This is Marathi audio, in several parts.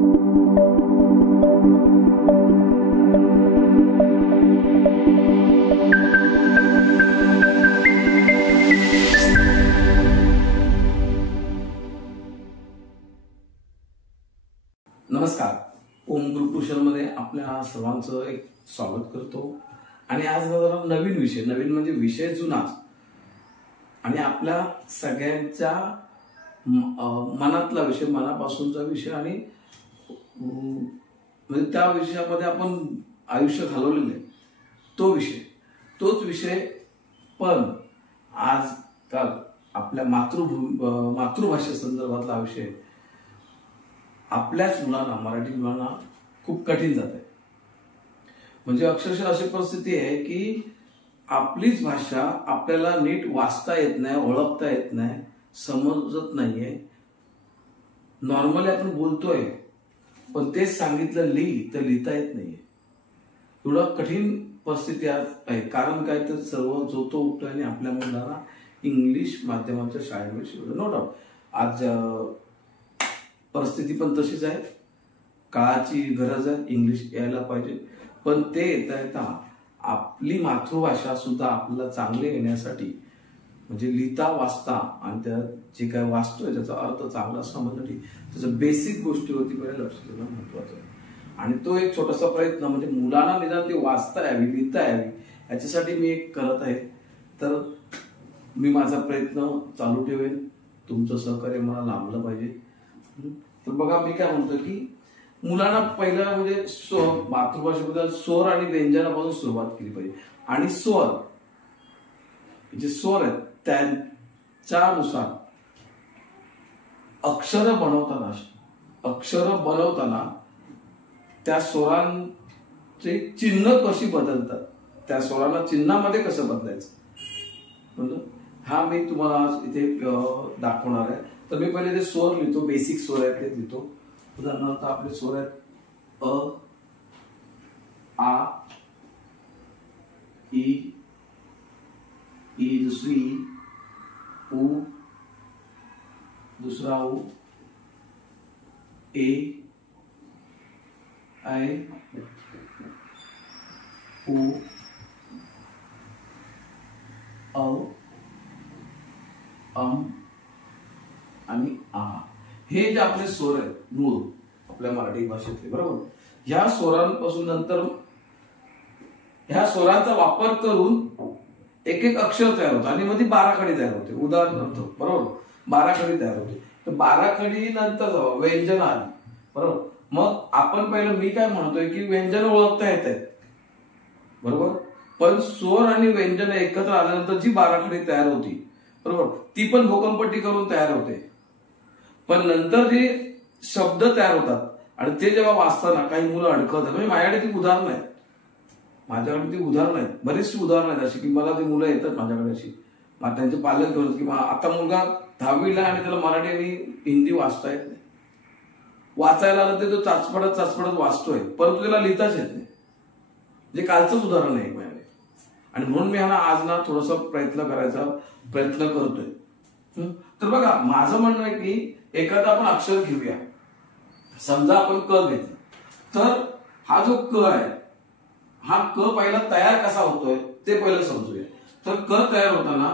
नमस्कार, ओम ग्रुप ट्युशन मध्ये आपल्या सर्वांचं एक स्वागत करतो। आणि आज जरा नवीन म्हणजे विषय जुनाच आणि आपल्या सगळ्यांच्या मनातला विषय, मनापासूनचा विषय आणि म्हणजे त्या विषयामध्ये आपण आयुष्य घालवलेलं आहे तोच विषय। पण आजकाल आपल्या मातृभाषे संदर्भातला विषय आपल्याच मुलांना, मराठी मुलांना खूप कठीण जात आहे। म्हणजे अक्षरशः अशी परिस्थिती आहे की आपलीच भाषा आपल्याला नीट वाचता येत नाही, ओळखता येत नाही, समजत नाहीये। नॉर्मली आपण बोलतोय पण तेच सांगितलं तर लिहिता येत नाहीये। एवढं कठीण परिस्थिती आज आहे। कारण काय तर सर्व जो तो उठतोय आणि आपल्या मुलांना इंग्लिश माध्यमाच्या शाळेमध्ये शिकवलं। नो डाऊट आज परिस्थिती पण तशीच आहे, काळाची गरज आहे, इंग्लिश यायला पाहिजे। पण ते येता आपली मातृभाषा सुद्धा आपल्याला चांगले येण्यासाठी म्हणजे लिहिता वाचता आणि त्यात जे काय वाचतोय त्याचा अर्थ चांगला समजण्यासाठी त्याच्या बेसिक गोष्टीवरती पहिले लक्ष देणं महत्वाचं आहे। आणि तो एक छोटासा प्रयत्न म्हणजे मुलांना निदान ते वाचता यावी, लिहिता यावी याच्यासाठी मी एक करत आहे। तर मी माझा प्रयत्न चालू ठेवेन, तुमचं सहकार्य मला लाभलं पाहिजे। तर बघा, मी काय म्हणतो की मुलांना पहिला म्हणजे मातृभाषेबद्दल स्वर आणि व्यंजनापासून सुरुवात केली पाहिजे। आणि स्वर जे स्वर आहेत त्यांच्यानुसार अक्षर बनवताना त्या स्वरांचे चिन्ह कशी बदलतात, त्या स्वराला चिन्हामध्ये कसं बदलायचं हा मी तुम्हाला आज इथे दाखवणार आहे। तर मी पहिले ते स्वर लिहितो, बेसिक स्वर आहेत ते लिहितो। उदाहरणार्थ आपले स्वर आहेत अ, आ, ई, दुसरी उ, दुसरा उ, ए, ऐ, उ, औ, आणि आ। हे जे आपले स्वर आहेत मूळ आपल्या मराठी भाषेतले, बरोबर, ह्या स्वरांपासून नंतर ह्या स्वरांचा वापर करून एक एक अक्षर तयार होतं आणि मध्ये बाराखडी तयार होते। उदाहरणार्थ, बरोबर, बाराखडी तयार होते। तर बाराखडी नंतर व्यंजन आली, बरोबर। मग आपण पहिलं मी काय म्हणतोय की व्यंजन ओळखता येत आहेत, बरोबर, पण स्वर आणि व्यंजन एकत्र आल्यानंतर जी बाराखडी तयार होती, बरोबर, ती पण भोकंपट्टी करून तयार होते। पण नंतर जे शब्द तयार होतात आणि ते जेव्हा वाचताना काही मुलं अडकवतात, म्हणजे माझ्याकडे ती उदाहरणं आहेत, बरीचशी उदाहरणं आहेत अशी की मला ती मुलं येतात माझ्याकडे अशी, त्यांचे पालक घेऊन की आता मुलगा 10वीला आणि त्याला मराठी आणि हिंदी वाचता येत नाही, वाचायला आलं ते तो चाचपडत वाचतोय परंतु त्याला लिहिताच येत नाही। जे कालचंच उदाहरण आहे माझ्याकडे। आणि म्हणून मी आज ना थोडासा प्रयत्न करतोय। तर बघा, माझं म्हणणं आहे की एखादं आपण अक्षर घेऊया, समजा आपण क घेतलं, तर हा जो क आहे हा क पहिला तयार कसा होतोय ते पहिलं समजूया। तर क तयार होताना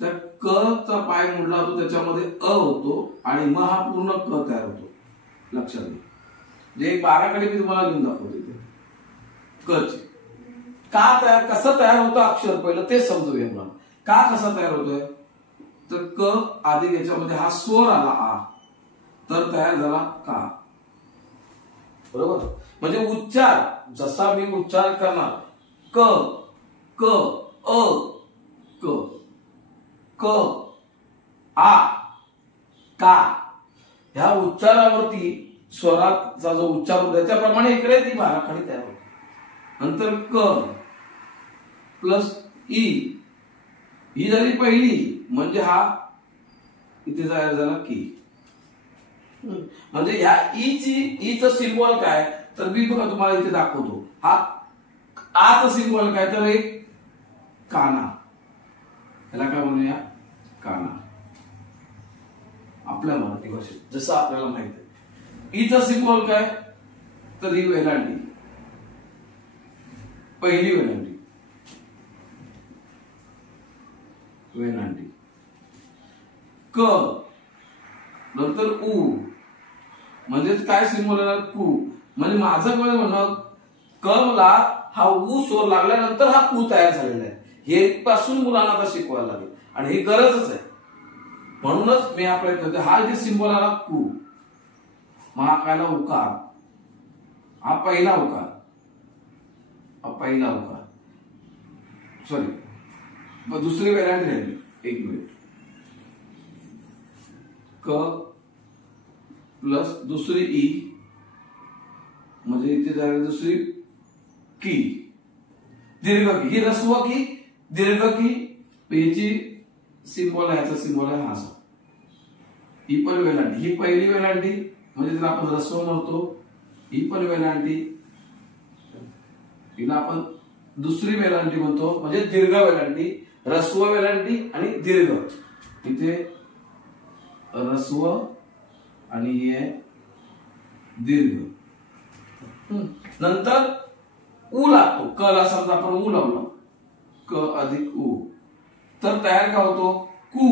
तर क चा पाय मोडला होतो, त्याच्यामध्ये अ होतो आणि मग हा पूर्ण क तयार होतो। लक्षात घ्या, जे एक बाराखडी मी तुम्हाला लिहून दाखवते क ची कसं तयार होतं अक्षर पहिलं ते समजूया। मला का कसा तयार होतोय, तर क आधी याच्यामध्ये हा स्वर आला आ, तर तयार झाला का, बरोबर। म्हणजे उच्चार जसा मी उच्चार करणार क क अ क क आ का, ह्या उच्चारावरती स्वराचा जो उच्चार होतो त्याप्रमाणे इकडे ती बाराखडी तयार होते। नंतर क प्लस ई ही झाली पहिली, म्हणजे हा इथे तयार झाला की। म्हणजे ह्या ईचं सिम्बॉल काय, तर मी बघा तुम्हाला इथे दाखवतो। हा आचं सिम्बॉल काय, तर एक काना, याला काय म्हणूया, काना। आपल्या मराठी भाषेत जसं आपल्याला माहित आहे ईचा सिम्बॉल काय, तर ही वेलांटी, पहिली वेलांटी, वेलांटी. क नंतर उ म्हणजेच काय सिम्बॉल येणार, कू. म्हणजे माझं काय म्हणणं, क ला हा उ स्वर लागल्यानंतर हा कू तयार झालेला आहे. हे पासून मुलांना आता शिकवायला लागेल आणि ही गरजच आहे. म्हणूनच मी हा प्रयत्न करतो. हा जे सिम्बॉल आला कू, मग हा कायला उकार, हा पहिला उकार, हा पहिला उकार, सॉरी मग दुसरी वेलांटी राहिली. एक मिनिट, क प्लस दुसरी ई म्हणजे इथे झाली दुसरी की, दीर्घ की. ही रस्व की दीर्घ की, याची सिम्बॉल आहे, याचा सिम्बॉल आहे हा. ही पण वेलांटी, ही पहिली वेलांटी म्हणजे तिला आपण रस्व म्हणतो. ही पण वेलांटी, हिला आपण दुसरी वेलांटी म्हणतो म्हणजे दीर्घ वेलांटी. रस्व वेलांटी आणि दीर्घ, इथे रस्व आणि ही आहे दीर्घ. नंतर उ लागतो. क ला समजा आपण उ लावलं, क अधिक उ, तर तयार काय होतो, कू.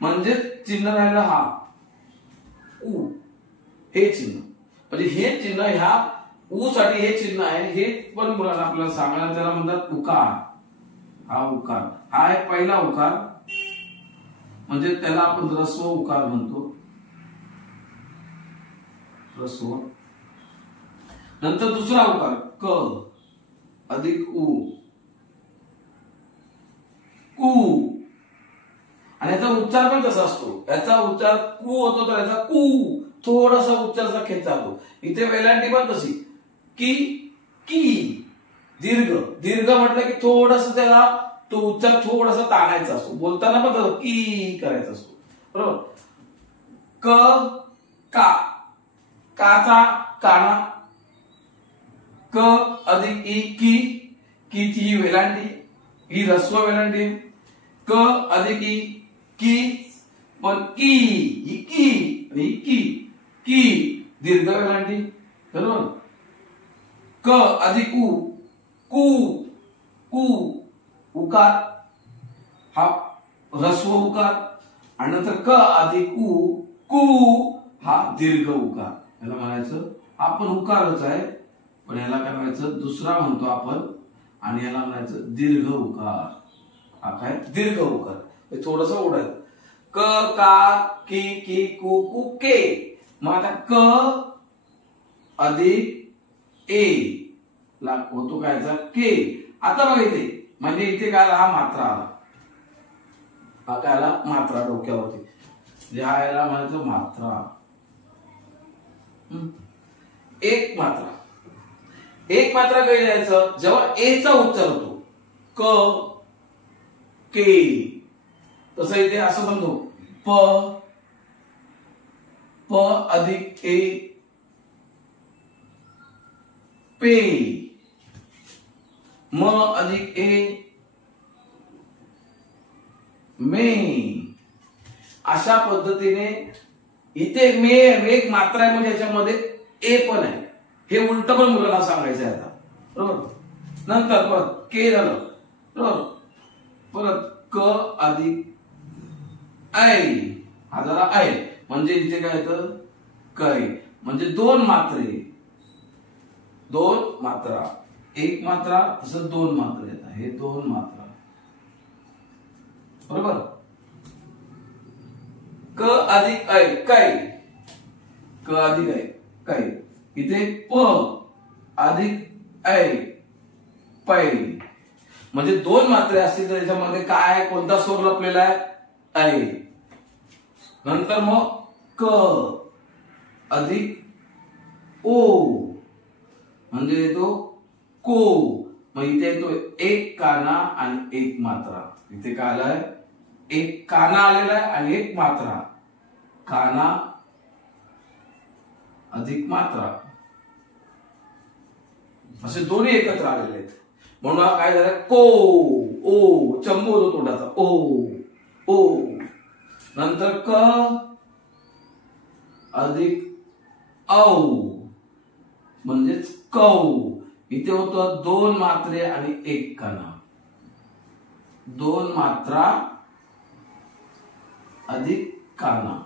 म्हणजे चिन्ह राहिलं हा उ, हे चिन्ह. म्हणजे हे चिन्ह ह्या उ साठी हे चिन्ह आहे. हे पण मुलांना आपल्याला सांगायला, त्याला म्हणतात उकार. हा उकार, हा आहे पहिला उकार म्हणजे त्याला आपण रस्व उकार म्हणतो, रस्व. नंतर दुसरा उकार क अधिक उ, कू. आणि याचा उच्चार पण तसा असतो. याचा उच्चार कू होतो तर याचा कू थोडासा उच्चाराचा खेच जातो. इथे वेलांटी पण तशी की, की. दीर्घ, दीर्घ म्हटलं की थोडस त्याला तो उच्चार थोडासा ताणायचा असतो. बोलताना पण तसं की करायचा असतो, बरोबर. क का, काचा काना. क अधिक ई की, कीची ही वेलांटी, ही रस्व वेलांटी. क अधिक ई की, पण की, ही की आणि ही की, की दीर्घ वेलांटी, बरोबर. क अधिक उ, कू, कू उकार, हा रस्व उकार. आणि नंतर क अधिक उ, कू, हा दीर्घ उकार. याला म्हणायचं आपण उकारच आहे, पण याला काय म्हणायचं, दुसरा म्हणतो आपण, आणि याला म्हणायचं दीर्घ उकार. हा काय दीर्घ उकार, हे थोडस ओढायचं. क का की कू कू के. मग आता क अधिक ए ला होतो कायचा के. आता बघा इथे, म्हणजे इथे काय हा मात्रा आला, हा काय आला मात्रा डोक्यावरती, जे हा याला म्हणायचं मात्रा. एक मात्रा, एक मात्रा काही द्यायचं जेव्हा ए चा उच्चार होतो, क के. तसं इथे असं म्हणतो प, प अधिक ए पे. म अधिक ए मे. अशा पद्धतीने इथे मे एक मात्रा आहे म्हणजे याच्यामध्ये ए पण आहे. हे उलट पण मुलांना सांगायचं आहे आता, बरोबर. नंतर परत के झालं, बरोबर. परत क अधिक ऐ, हा झाला ऐ. म्हणजे इथे काय येतं कै. म्हणजे दोन मात्रे, दोन मात्रा, एक मात्रा तसं दोन मात्रा येतात. हे दोन मात्रा, बरोबर. क अधिक ऐ कै, क अधिक ऐ कै. इथे प अधिक ऐ पै. म्हणजे दोन मात्रे असतील तर त्याच्यामध्ये काय कोणता स्वर लपलेला आहे, ऐ. नंतर मग क अधिक ओ म्हणजे येतो को. मग इथे येतो एक काना आणि एक मात्रा. इथे काय आलाय, एक काना आलेला आहे आणि एक मात्रा. काना अधिक मात्रा, असे दोन्ही एकत्र आलेले आहेत. म्हणून हा काय झाला को. ओ चंबू होतो तोंडाचा, ओ ओ. नंतर क अधिक औ म्हणजेच कौ. इथे होतं 2 मात्रे आणि 1 काना. 2 मात्रा अधिक काना.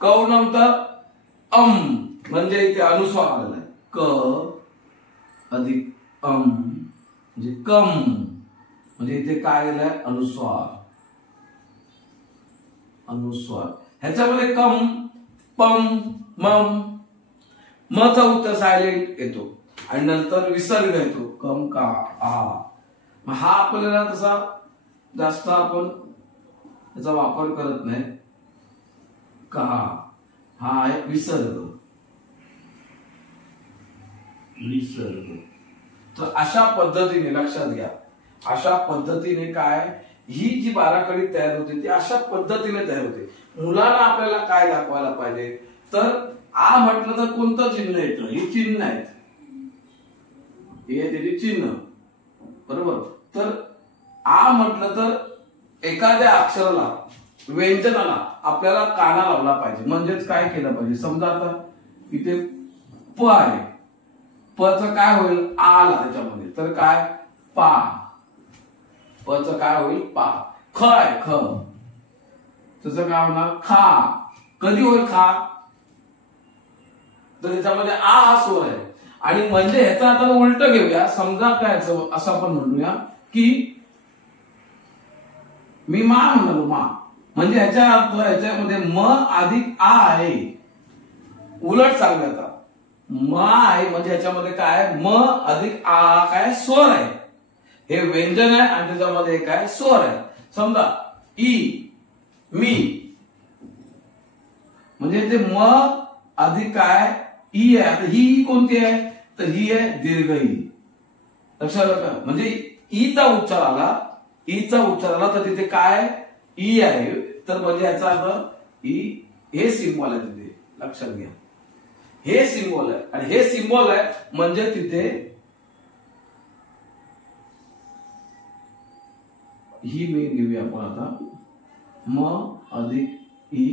कौ नंतर म्हणजे इथे अनुस्वार आलेला आहे. क अधिक म्हणजे कम, म्हणजे इथे काय आलेलं आहे? अनुस्वार. अनुस्वार ह्याच्यामध्ये कम, पम, मम, मचा उत्तर सायलेंट येतो आणि नंतर विसर्ग येतो. कम, का, आ. हा आपल्याला तसा जास्त आपण त्याचा वापर करत नाही. का हा आहे विसर्ग. विसर्ग. तर अशा पद्धतीने लक्षात घ्या, अशा पद्धतीने काय ही जी बाराखडी तयार होते ती अशा पद्धतीने तयार होते. मुलांना आपल्याला काय दाखवायला पाहिजे तर आ म्हटलं तर कोणतं चिन्ह येतं? ही चिन्ह आहेत, हे त्याची चिन्ह, बरोबर. तर आ म्हटलं तर एखाद्या अक्षराला व्यंजनाला आपल्याला काना लावला पाहिजे. म्हणजेच काय केलं पाहिजे? समजा आता इथे प आहे, पच काय होईल? आला त्याच्यामध्ये, तर काय? पा. पच काय होईल? पा. ख आहे, ख, त्याचं काय होणार? खा. कधी होईल खा? तर त्याच्यामध्ये आ हा स्वर आहे. आणि म्हणजे ह्याचा आता उलट घेऊया. समजा काय असं आपण म्हणूया की मी मा म्हणालो, मा, म्हणजे ह्याच्या अर्थ ह्याच्यामध्ये म अधिक आ आहे. उलट सांगूया आता, म आहे म्हणजे ह्याच्यामध्ये काय? म अधिक आ काय? स्वर आहे. हे व्यंजन आहे आणि त्याच्यामध्ये काय? स्वर आहे. समजा ई, मी, म्हणजे ते म अधिक काय? ई आहे. आता ही कोणती आहे? तर ही आहे दीर्घ ई. लक्षात का? म्हणजे ईचा उच्चार आला, ईचा उच्चार आला तर तिथे काय? ई आहे. तर म्हणजे याचा अर्थ ई हे सिंबॉल आहे तिथे. लक्षात घ्या, हे सिंबॉल आहे आणि हे सिंबॉल आहे म्हणजे तिथे ही मी घेऊया आपण आता. म अधिक ई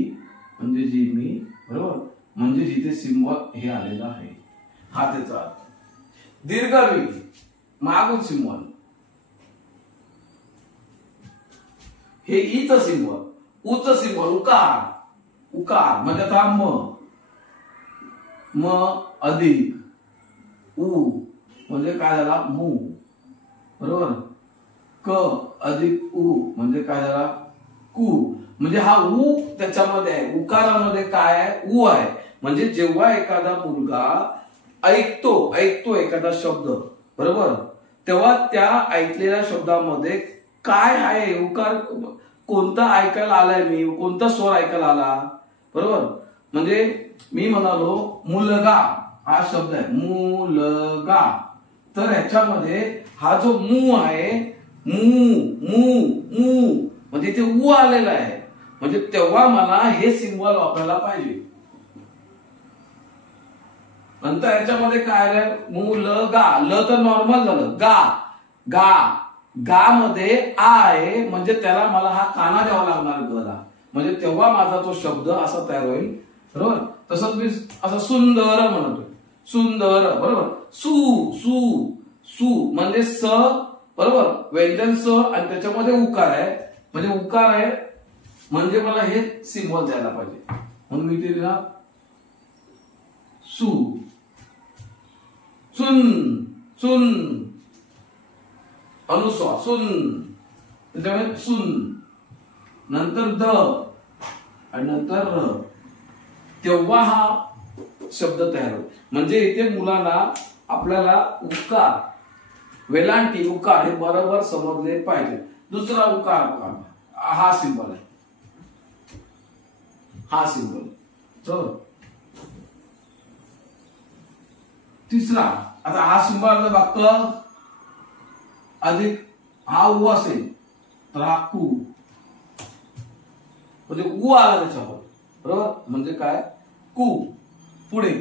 म्हणजे जी मी, बरोबर, म्हणजे जिथे सिंबॉल हे आलेला आहे हा त्याचा अर्थ. दीर्घ मी मागून सिंबॉल, हे ईच सिंबॉल, उच सिंबॉल, उकार. उकार म्हणजे आता म अधिक उ म्हणजे काय झाला? मू, बरोबर. क अधिक उ म्हणजे काय झाला? कु. म्हणजे हा उ त्याच्यामध्ये आहे. उकारामध्ये काय आहे? उ आहे. म्हणजे जेव्हा एखादा मुलगा ऐकतो एखादा शब्द, बरोबर, तेव्हा त्या ऐकलेल्या शब्दामध्ये काय आहे? उकार कोणता ऐकायला आलाय? मी कोणता स्वर ऐकायला आला? बरोबर. म्हणजे मी म्हणालो मुलगा हा शब्द आहे, मुलगा, तर ह्याच्यामध्ये हा जो मू आहे, मू मू मू म्हणजे ते उ आलेला आहे. म्हणजे तेव्हा मला हे सिंबॉल वापरायला पाहिजे. नंतर याच्यामध्ये काय आहे? मुलगा. ल तर नॉर्मल झालं. गा, गा, गा मध्ये आ आहे म्हणजे त्याला मला हा काना द्यावा लागणार गला. म्हणजे तेव्हा माझा तो शब्द असा तयार होईल, बरोबर. तसंच मी असं सुंदर म्हणतो, सुंदर, बरोबर. सु सु सु म्हणजे स, बरोबर, व्यंजन स आणि त्याच्यामध्ये उकार आहे. म्हणजे उकार आहे म्हणजे मला हे सिंबॉल द्यायला पाहिजे. म्हणून मी ते दिला सु. सुन, सुन, अनुस्वार, सुन, त्याच्यामध्ये सुन, नंतर द आणि नंतर र. तेव्हा हा शब्द तयार होतो. म्हणजे इथे मुलांना आपल्याला उकार, वेलांटी उकार हे बरोबर समजले पाहिजे. दुसरा उकार हा सिंबल आहे, हा सिंबल. चल तिसरा, आता हा सिंबल वाक्य अधिक हा उ असेल तर हा कु, म्हणजे उ आला त्याच्यावर, बरोबर. म्हणजे काय? कु. पुढे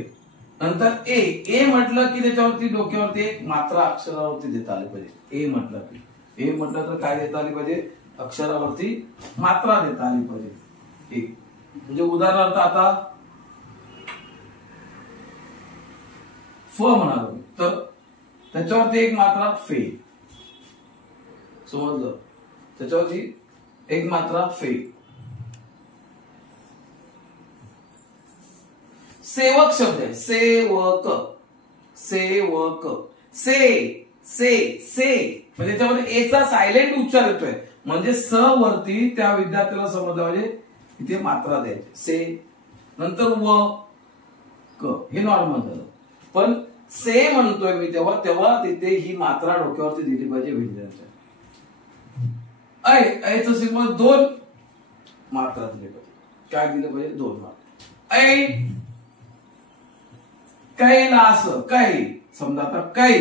नंतर ए. ए म्हटलं की त्याच्यावरती डोक्यावरती एक मात्रा अक्षरावरती देता आली पाहिजे. ए म्हटलं की, ए म्हटलं तर काय देता आली पाहिजे? अक्षरावरती मात्रा देता आली पाहिजे. एक म्हणजे उदाहरणार्थ आता फ म्हणालो तर त्याच्यावरती एक मात्रा फे, समजलं, त्याच्यावरती एक मात्रा फे. सेवक शब्द आहे, सेवक, सेवक, से से से म्हणजे त्याच्यामध्ये एचा सायलेंट उच्चार येतोय, म्हणजे स वरती त्या विद्यार्थ्याला समजलं म्हणजे इथे मात्रा द्यायची, से नंतर व क, हे नॉर्मल झालं. पण से म्हणतोय मी तेव्हा तेव्हा तिथे ही मात्रा डोक्यावरती दिली पाहिजे विद्यार्थ्याच्या. ऐचं सिंबल दोन मात्रा दिले पाहिजे. काय दिलं पाहिजे? दोन मात्रा. ऐ कैलास, कै, समजा आता कै,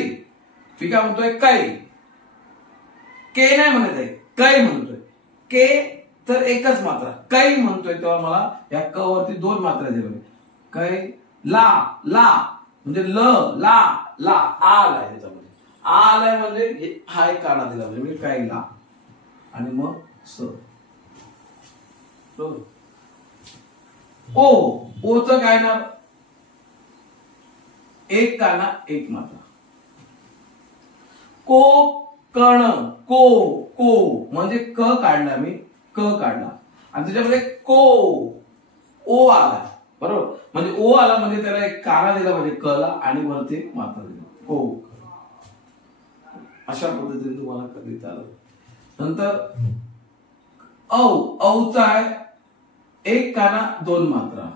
मी काय म्हणतोय कै, के नाही म्हणत आहे, कै म्हणतोय. के तर एकच मात्रा, कै म्हणतोय तेव्हा मला या क वरती दोन मात्रा दिल्या. कै ला, ला म्हणजे ल, ला ला, आल आहे त्याच्यामध्ये, आल आहे म्हणजे हा एक काना दिला म्हणजे कै ला आणि मग स. ओ, ओच काय ना एक काना एक मात्रा. को कण, को को म्हणजे क काढला मी, क काढला आणि त्याच्यामध्ये को ओ आला, बरोबर. म्हणजे ओ आला म्हणजे त्याला एक काना दिला पाहिजे क ला आणि वरती एक मात्रा दिली, को. अशा पद्धतीने तुम्हाला कधीच आलं. नंतर औ, औचा आहे एक काना दोन मात्रा,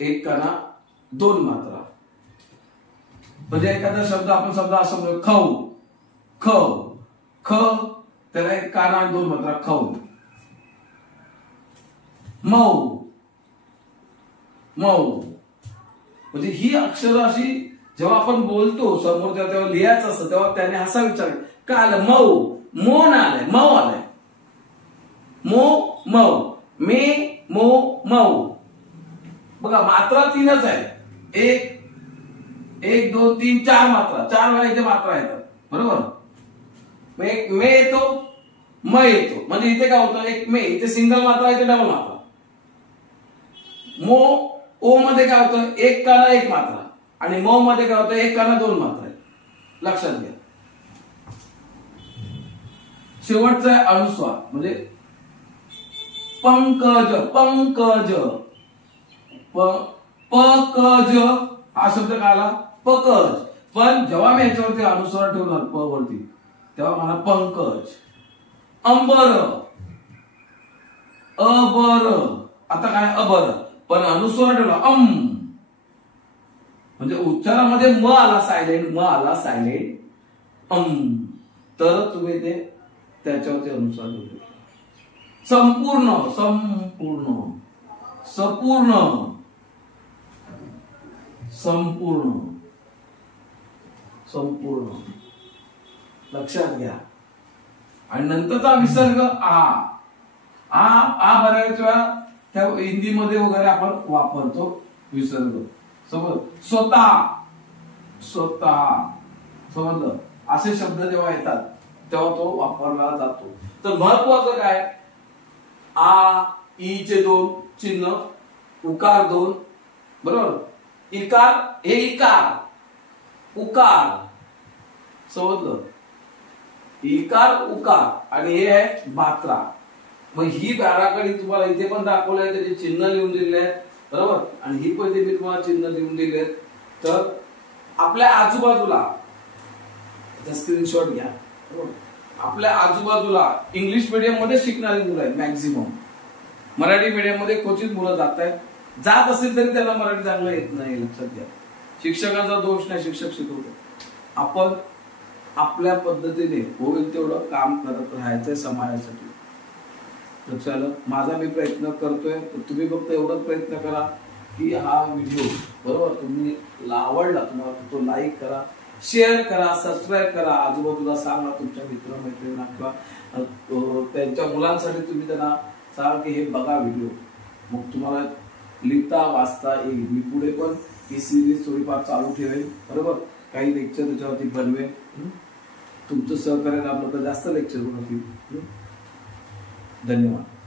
एक काना दोन मात्रा. म्हणजे एखादा शब्द आपण शब्द असं म्हणतो खौ, ख, ख त्याला एक काना दोन मात्रा, खौ. मऊ, मऊ म्हणजे ही अक्षरं अशी जेव्हा आपण बोलतो समोर तेव्हा लिहायचं असतं तेव्हा त्याने असा विचार का आलं, मऊ, मोन आलंय, मऊ आलंय, मो मऊ, मे मो मऊ. बघा मात्रा तीनच आहे, एक एक दोन तीन चार मात्रा, चार वेळा इथे मात्रा येतात, बरोबर. मे येतो, म येतो म्हणजे इथे काय होतं, एक मे इथे सिंगल मात्रा, इथे डबल मात्रा. मो, ओ मध्ये काय होतं, एक काना एक मात्रा आणि मो मध्ये काय होतं, एक काना दोन मात्रा आहे, लक्षात घ्या. शेवटचा आहे अनुस्वार म्हणजे पंकज, पंकज, पकज हा शब्द काय आला, पकज. पण जेव्हा मी याच्यावरती अनुस्वार ठेवणार प वरती तेव्हा मला पंकज. अंबर, अबर, आता काय अबर, पण अनुस्वार ठेवला अम म्हणजे उच्चारामध्ये म आला सायलेंट, म आला सायलेंट, तर तुम्ही ते त्याच्यावरती अनुस्वार ठेवले. संपूर्ण, संपूर्ण, संपूर्ण, संपूर्ण, संपूर्ण, लक्षात घ्या. आणि नंतरचा विसर्ग आ, आ बऱ्याच वेळा त्या हिंदीमध्ये वगैरे आपण वापरतो विसर्ग. समज स्वतः, स्वतः, समजलं. असे शब्द जेव्हा येतात तेव्हा तो वापरला जातो. तर महत्वाचं काय, आ ई चे दोन चिन्ह, उकार दोन, बरोबर. इकार हे इकार, उकार, समजलं. इकार उकार आणि हे आहे मात्रा. मग ही बाराखडी तुम्हाला इथे पण दाखवलं आहे, त्याचे चिन्ह लिहून दिले आहेत, बरोबर. आणि ही पण मी तुम्हाला चिन्ह लिहून दिले आहेत. तर आपल्या आजूबाजूला स्क्रीनशॉट घ्या, बरोबर. आपल्या आजूबाजूला इंग्लिश मीडियम मध्ये शिकणारी मुलं आहेत मॅक्झिमम, मराठी मीडियम मध्ये क्वचित मुलं जात आहेत. जात असेल तरी त्यांना मराठी चांगलं येत नाही, लक्षात घ्या. शिक्षकांचा दोष नाही, शिक्षक शिकवतात. आपण आपल्या पद्धतीने होईल तेवढं काम करत राहायचंय समाजासाठी, लक्षात आलं. माझा मी प्रयत्न करतोय, तर तुम्ही फक्त एवढाच प्रयत्न करा की हा व्हिडिओ, बरोबर, तुम्ही आवडला तुम्हाला तो लाईक करा, शेअर करा, सबस्क्राईब करा, आजूबाजूला सांगा तुमच्या मित्रमैत्रिणींना किंवा त्यांच्या मुलांसाठी तुम्ही त्यांना सांगा की हे बघा व्हिडिओ. मग तुम्हाला लिहिता वाचता येईल. मी पुढे पण ही सिरीज थोडीफार चालू ठेवेल, बरोबर. काही लेक्चर त्याच्यावरती बनवेल. तुमचं सहकार्य लाभलं तर जास्त लेक्चर बनवतील. धन्यवाद.